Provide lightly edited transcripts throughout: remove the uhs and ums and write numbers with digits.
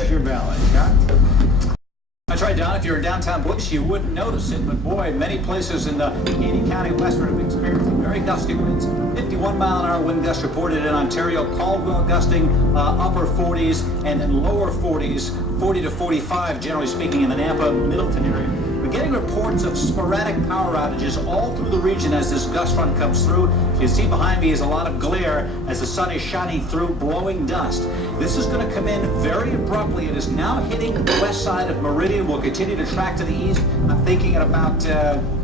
Treasure Valley, huh? That's right, Don. If you're in downtown Boise, you wouldn't notice it, but boy, many places in the Caney County western have been experiencing very gusty winds. 51-mile-an-hour wind gusts reported in Ontario. Caldwell gusting upper 40s and then lower 40s, 40 to 45, generally speaking, in the Nampa, Middleton area. We're getting reports of sporadic power outages all through the region as this gust front comes through. You see behind me is a lot of glare as the sun is shining through, blowing dust. This is going to come in very abruptly. It is now hitting the west side of Meridian. We'll continue to track to the east. I'm thinking at about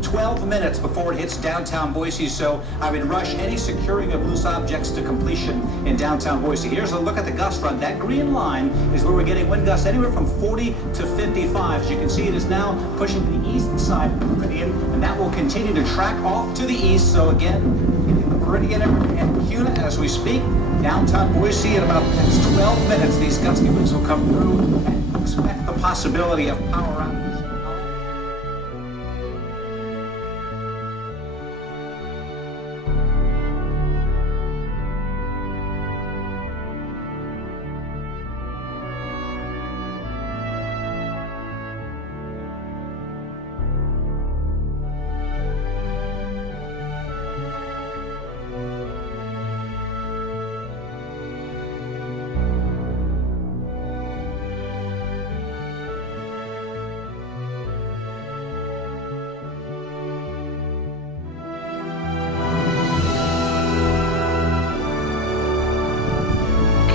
12 minutes before it hits downtown Boise, so I would rush any securing of loose objects to completion in downtown Boise. Here's a look at the gust front. That green line is where we're getting wind gusts anywhere from 40 to 55. As you can see, it is now pushing to the east side of Meridian, and that will continue to track off to the east. So again, hitting the Meridian and Kuna as we speak. Downtown Boise in about the next 12 minutes, these gusty winds will come through, and expect the possibility of power outages.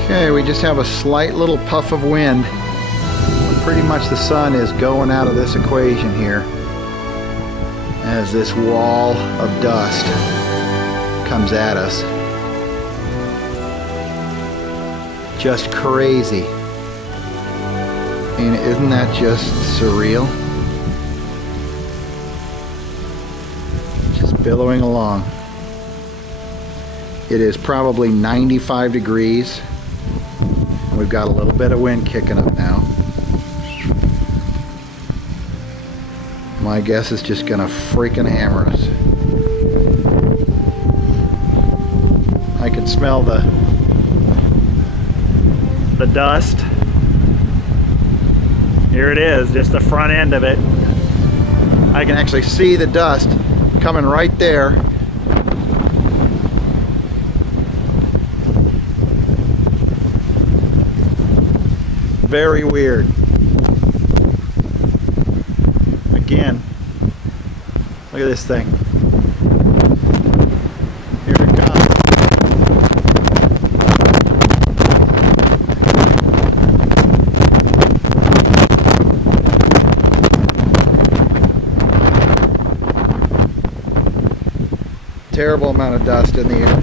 Okay, we just have a slight little puff of wind. Pretty much the sun is going out of this equation here as this wall of dust comes at us. Just crazy. And isn't that just surreal? Just billowing along. It is probably 95 degrees. We've got a little bit of wind kicking up now. My guess is just gonna freaking hammer us. I can smell the dust. Here it is, just the front end of it. I can actually see the dust coming right there. Very weird. Again, look at this thing. Here it comes. Terrible amount of dust in the air.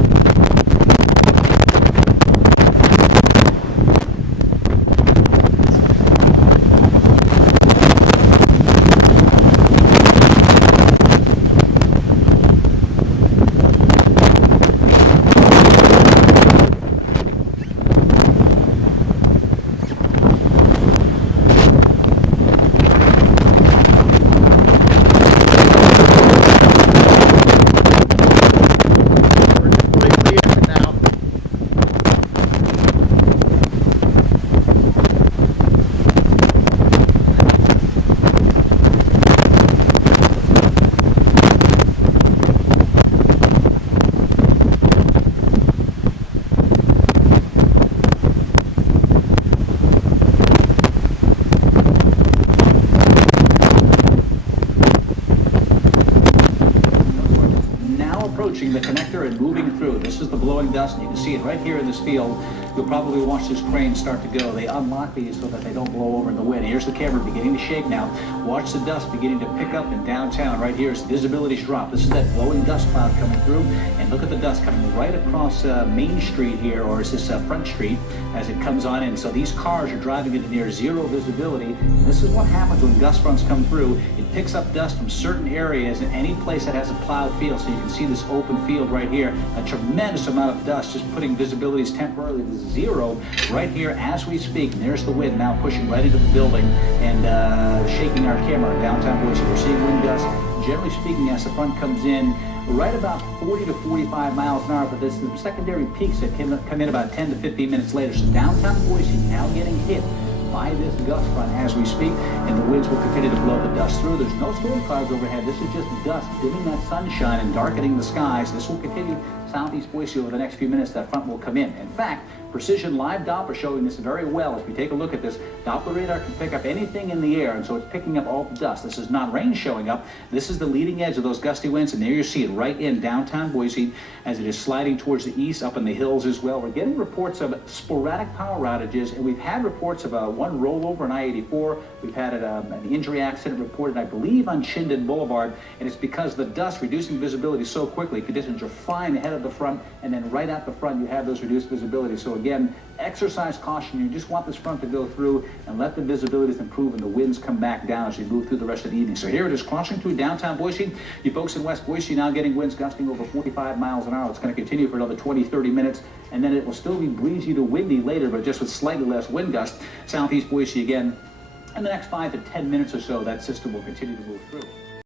The connector and moving through. This is the blowing dust, and you can see it right here in this field. You'll probably watch this crane start to go. They unlock these so that they don't blow over in the wind. Here's the camera beginning to shake now. Watch the dust beginning to pick up in downtown. Right here, visibility's dropped. This is that blowing dust cloud coming through, and look at the dust coming right across Main Street here, or is this Front Street, as it comes on in. So these cars are driving into near zero visibility. And this is what happens when gust fronts come through. It picks up dust from certain areas in any place that has a plowed field. So you can see this open field right here. A tremendous amount of dust just putting visibilities temporarily to zero right here as we speak. And there's the wind now pushing right into the building and shaking our camera in downtown Boise. We're seeing wind gusts, generally speaking, as the front comes in, right about 40 to 45 miles an hour, but there's the secondary peaks that come in about 10 to 15 minutes later. So downtown Boise now getting hit by this gust front as we speak, and the winds will continue to blow the dust through. There's no storm clouds overhead. This is just dust dimming that sunshine and darkening the skies. This will continue southeast Boise over the next few minutes. That front will come in. In fact, precision live Doppler showing this very well. As we take a look at this, Doppler radar can pick up anything in the air, and so it's picking up all the dust. This is not rain showing up. This is the leading edge of those gusty winds, and there you see it right in downtown Boise as it is sliding towards the east, up in the hills as well. We're getting reports of sporadic power outages, and we've had reports of one rollover on I-84. We've had an injury accident reported, I believe, on Chinden Boulevard, and it's because the dust reducing visibility so quickly. Conditions are fine ahead of the front, and then right out the front you have those reduced visibility. So again, exercise caution. You just want this front to go through and let the visibilities improve and the winds come back down as you move through the rest of the evening. So here it is crossing through downtown Boise. You folks in West Boise now getting winds gusting over 45 miles an hour. It's going to continue for another 20-30 minutes, and then it will still be breezy to windy later, but just with slightly less wind gust. Southeast Boise again. In the next 5 to 10 minutes or so, that system will continue to move through.